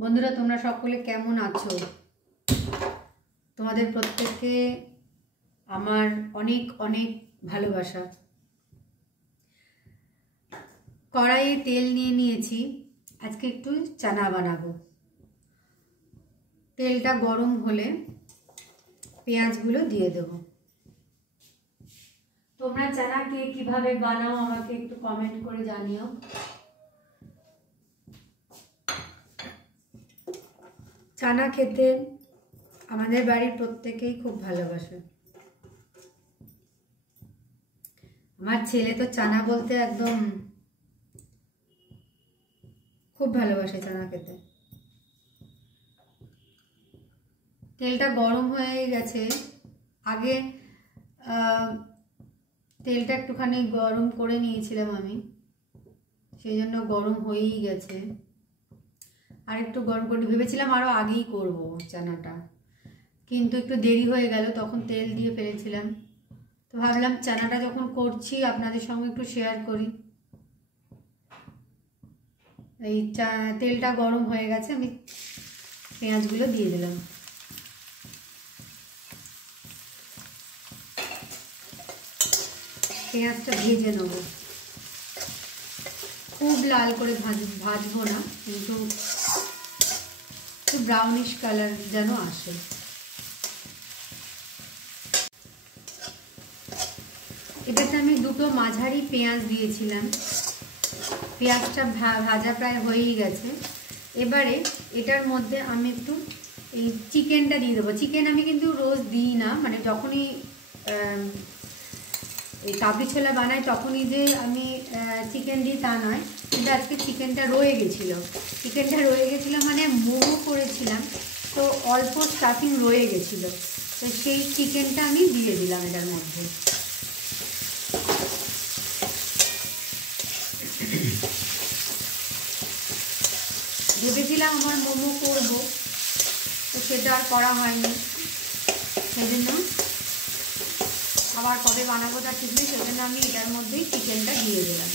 বন্ধুরা তোমরা সকলে কেমন আছো? তোমাদের প্রত্যেককে আমার অনেক অনেক ভালোবাসা। কড়াইয়ে তেল নিয়ে নিয়েছি, আজকে একটু চানা বানাবো। তেলটা গরম হলে পেঁয়াজগুলো দিয়ে দেব। তোমরা চানা কে কিভাবে বানাও আমাকে একটু কমেন্ট করে জানিও। চানা খেতে আমাদের বাড়ির প্রত্যেকেই খুব ভালোবাসে। আমার ছেলে তো চানা বলতে একদম খুব ভালোবাসে চানা খেতে। তেলটা গরম হয়ে গেছে, আগে তেলটা একটুখানি গরম করে নিয়েছিলাম আমি, সেই জন্য গরম হয়েই গেছে। আর একটু গরম করে ভেবেছিলাম আরও আগেই করব চানাটা, কিন্তু একটু দেরি হয়ে গেল, তখন তেল দিয়ে ফেলেছিলাম। তো ভাবলাম চানাটা যখন করছি আপনাদের সঙ্গে একটু শেয়ার করি। এই তেলটা গরম হয়ে গেছে, আমি পেঁয়াজগুলো দিয়ে দিলাম। পেঁয়াজটা ভেজে নেব, খুব লাল করে ভাজবো না, কিন্তু একটু ব্রাউনিশ কালার যেন আসে। এটাতে আমি দুটো মাঝারি পেঁয়াজ দিয়েছিলাম। পেঁয়াজটা ভাজা প্রায় হয়েই গেছে। এবারে এটার মধ্যে আমি একটু এই চিকেনটা দিয়ে দেবো। চিকেন আমি কিন্তু রোজ দিই না, মানে যখনই এই কাবলি ছোলা বানাই তখনই যে আমি চিকেন দিই তা নয়, কিন্তু আজকে চিকেনটা রয়ে গেছিলো। মানে মোমো করেছিলাম, তো অল্প স্টাফিং রয়ে গেছিলো, তো সেই চিকেনটা আমি দিয়ে দিলাম এটার মধ্যে। ভেবেছিলাম আমার মোমো করবো, তো সেটা আর করা হয়নি। সেজন্য আবার কবে বানাবো তা ঠিক নেই, সেজন্য আমি এটার মধ্যেই চিকেনটা দিয়ে দিলাম।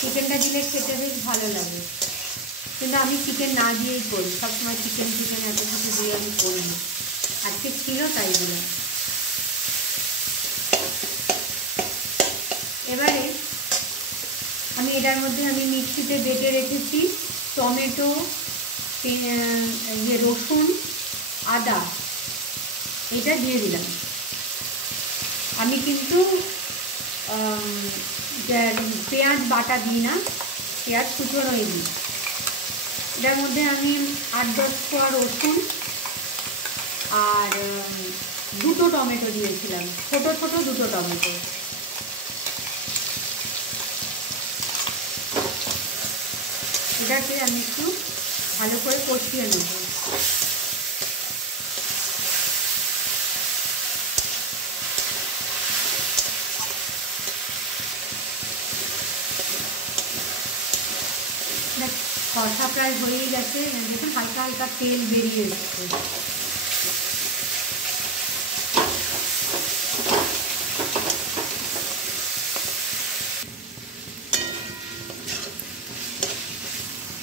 চিকেনটা দিলে খেতে বেশ ভালো লাগে, কিন্তু আমি চিকেন না দিয়েই করি সবসময়। চিকেন এত কিছু দিয়ে আমি করি না, আজকে ছিল তাই দিলাম। এবারে আমি এটার মধ্যে আমি মিক্সিতে বেটে রেখেছি টমেটো, রসুন, আদা, এটা দিয়ে দিলাম। আমি কিন্তু পেঁয়াজ বাটা দিই না, পেঁয়াজ কুচোনোই দিই। এটার মধ্যে আমি 8-10 কোয়া রসুন আর দুটো টমেটো দিয়েছিলাম, ছোট ছোট দুটো টমেটো। এটাকে আমি একটু ভালো করে কষিয়ে নেব। কষা প্রায় হয়েই গেছে, দেখুন হালকা হালকা তেল বেরিয়ে এসছে।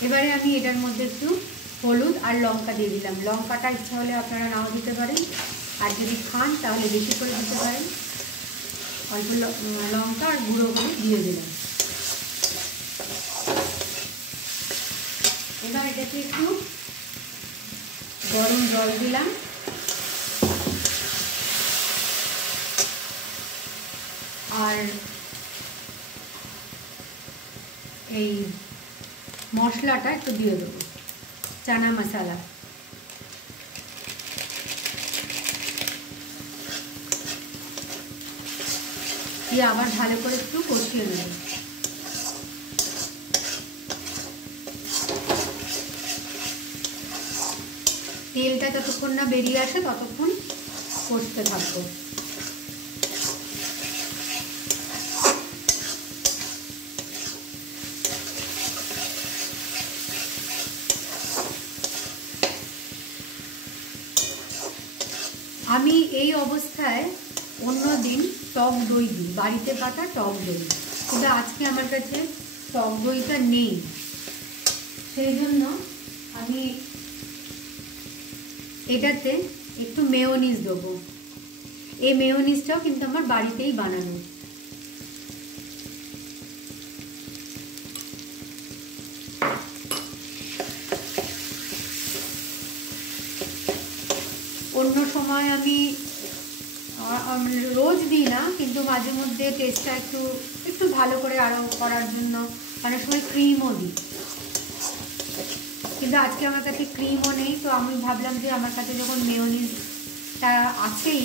এবারে আমি এটার মধ্যে একটু হলুদ আর লঙ্কা দিয়ে দিলাম। লঙ্কাটা ইচ্ছা হলে আপনারা নাও দিতে পারেন, আর যদি খান তাহলে বেশি করে দিতে পারেন। অল্প লঙ্কা আর গুঁড়ো হলুদ দিয়ে দিলাম। এবার এটাকে একটু গরম জল দিলাম, আর এই মশলাটা একটু দিয়ে দেবো, চানা মশলা। দিয়ে আবার ভালো করে একটু কষিয়ে নেব। তেলটা যতক্ষণ না বেরিয়ে আসে ততক্ষণ কষতে থাকবো। আমি এই অবস্থায় অন্য দিন টক দই দিই, বাড়িতে পাতা টক দই, কিন্তু আজকে আমার কাছে টক দইটা নেই, সেই জন্য আমি এটাতে একটু মেয়োনিজ দেবো। এই মেয়োনিজটাও কিন্তু আমার বাড়িতেই বানানো। অন্য সময় আমি রোজ দিই না, কিন্তু মাঝে মধ্যে টেস্টটা একটু ভালো করে আরও করার জন্য অনেক সময় ক্রিমও দিই। কিন্তু আজকে আমার কাছে ক্রিমও নেই, তো আমি ভাবলাম যে আমার কাছে যখন মেয়োনিজটা আছেই,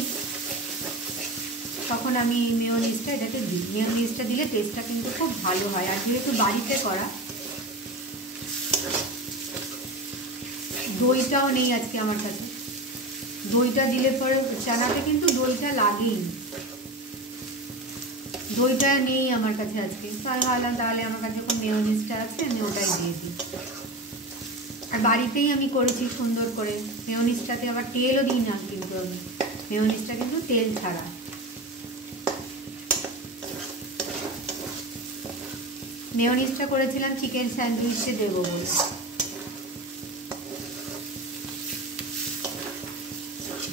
তখন আমি মেয়োনিজটা এটাতে দিই। মেয়োনিজটা দিলে টেস্টটা কিন্তু খুব ভালো হয়। আর যেহেতু বাড়িতে করা, দইটাও নেই আজকে আমার কাছে। দইটা দিলে পরে চানাতে কিন্তু দইটা লাগেই, দইটা নেই আমার কাছে আজকে। তো আমি ভাবলাম তাহলে আমার কাছে যখন মেয়োনিজটা আছে আমি ওটাই দিয়ে দিই। আর বাড়িতেই আমি করেছি সুন্দর করে। মেয়োনিজটাতে আবার তেলও দিই না, কিন্তু আমি মেয়োনিজটা কিন্তু তেল ছাড়া। মেয়োনিজটা করেছিলাম চিকেন স্যান্ডউইচে দেবো বলে।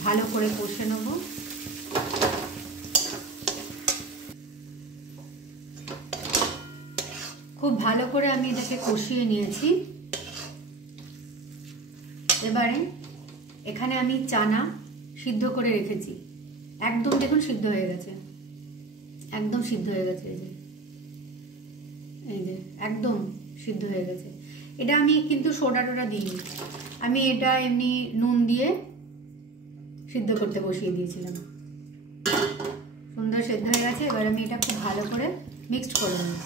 ভালো করে কষে নেব। খুব ভালো করে আমি এটাকে কষিয়ে নিয়েছি। এবারে এখানে আমি চানা সিদ্ধ করে রেখেছি, একদম দেখুন সিদ্ধ হয়ে গেছে, একদম সিদ্ধ হয়ে গেছে। এই যে একদম সিদ্ধ হয়ে গেছে। এটা আমি কিন্তু সোডা টোডা দিইনি, আমি এটা এমনি নুন দিয়ে সিদ্ধ করতে বসিয়ে দিয়েছিলাম। সুন্দর সিদ্ধ হয়ে গেছে। এবার আমি এটা খুব ভালো করে মিক্সড করে নেব।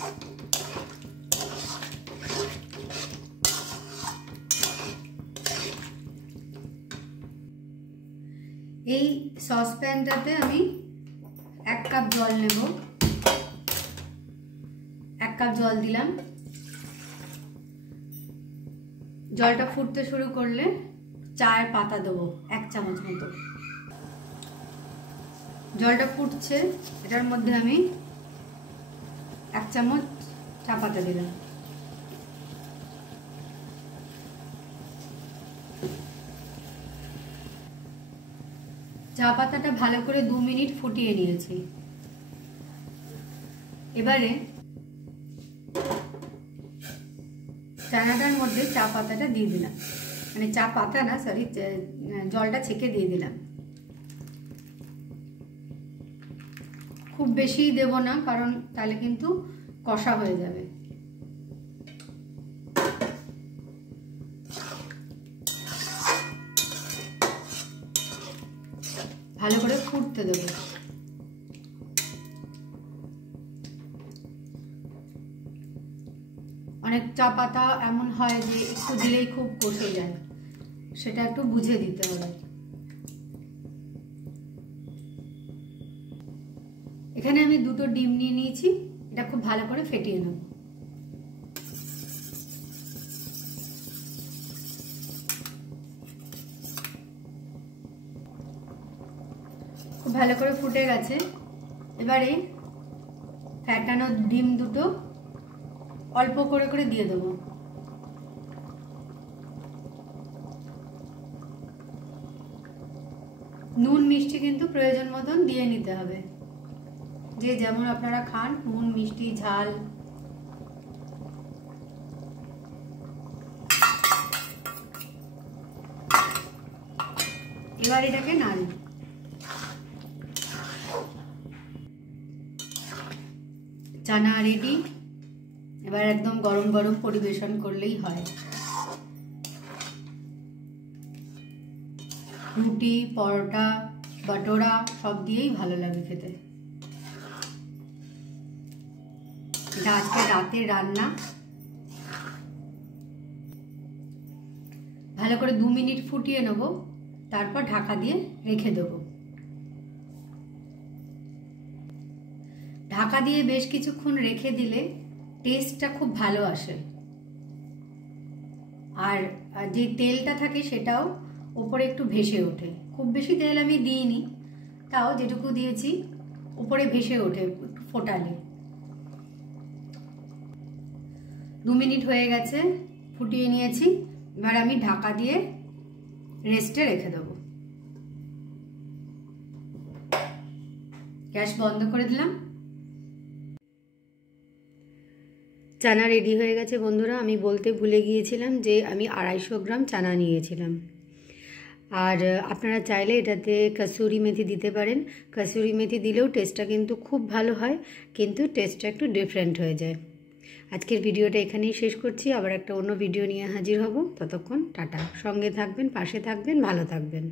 এই সসপ্যানটাতে আমি 1 কাপ জল নেব। 1 কাপ জল দিলাম। জলটা ফুটতে শুরু করলে চায়ের পাতা দেবো 1 চামচ মতো। জলটা ফুটছে, এটার মধ্যে আমি 1 চামচ চা পাতা দিলাম। চা পাতাটা ভালো করে 2 মিনিট ফুটিয়ে নিয়েছি। এবারে চানাটার মধ্যে চা পাতাটা দিয়ে দিলাম, মানে চা পাতা না, সরি, জলটা ছেঁকে দিয়ে দিলাম। খুব বেশি দেব না, কারণ তাহলে কিন্তু কষা হয়ে যাবে। ভালো করে ফুটতে দেবো। অনেক চা পাতা এমন হয় যে একটু দিলেই খুব কষে যায়, সেটা একটু বুঝে দিতে হবে। এখানে আমি 2টো ডিম নিয়ে নিয়েছি, এটা খুব ভালো করে ফেটিয়ে নেব। খুব ভালো করে ফুটে গেছে। এবারে ফ্যাটানো ডিম 2টো অল্প করে করে দিয়ে দেবো। নুন মিষ্টি কিন্তু প্রয়োজন মতন দিয়ে নিতে হবে, যে যেমন আপনারা খান, নুন মিষ্টি ঝাল। এবার এটাকে নাড়ি। চানা রেডি। এবার একদম গরম গরম পরিবেশন করলেই হয়। রুটি, পরোটা, বাটোরা সব দিয়েই ভালো লাগে খেতে। এটা আজকে রাতের রান্না। ভালো করে 2 মিনিট ফুটিয়ে নেব, তারপর ঢাকা দিয়ে রেখে দেবো। ঢাকা দিয়ে বেশ কিছুক্ষণ রেখে দিলে টেস্টটা খুব ভালো আসে। আর যে তেলটা থাকে সেটাও উপরে একটু ভেসে ওঠে। খুব বেশি তেল আমি দিইনি, তাও যেটুকু দিয়েছি উপরে ভেসে ওঠে একটু ফোটালে। 2 মিনিট হয়ে গেছে, ফুটিয়ে নিয়েছি। এবার আমি ঢাকা দিয়ে রেস্টে রেখে দেবো। গ্যাস বন্ধ করে দিলাম। চানা রেডি হয়ে গেছে বন্ধুরা। আমি বলতে ভুলে গিয়েছিলাম যে আমি 250 গ্রাম চানা নিয়েছিলাম। আর আপনারা চাইলে এটাতে কসুরি মেথি দিতে পারেন। কসুরি মেথি দিলেও টেস্টটা কিন্তু খুব ভালো হয়, কিন্তু টেস্টটা একটু ডিফারেন্ট হয়ে যায়। আজকের ভিডিওটা এখানেই শেষ করছি। আবার একটা অন্য ভিডিও নিয়ে হাজির হব। ততক্ষণ টাটা। সঙ্গে থাকবেন, পাশে থাকবেন, ভালো থাকবেন।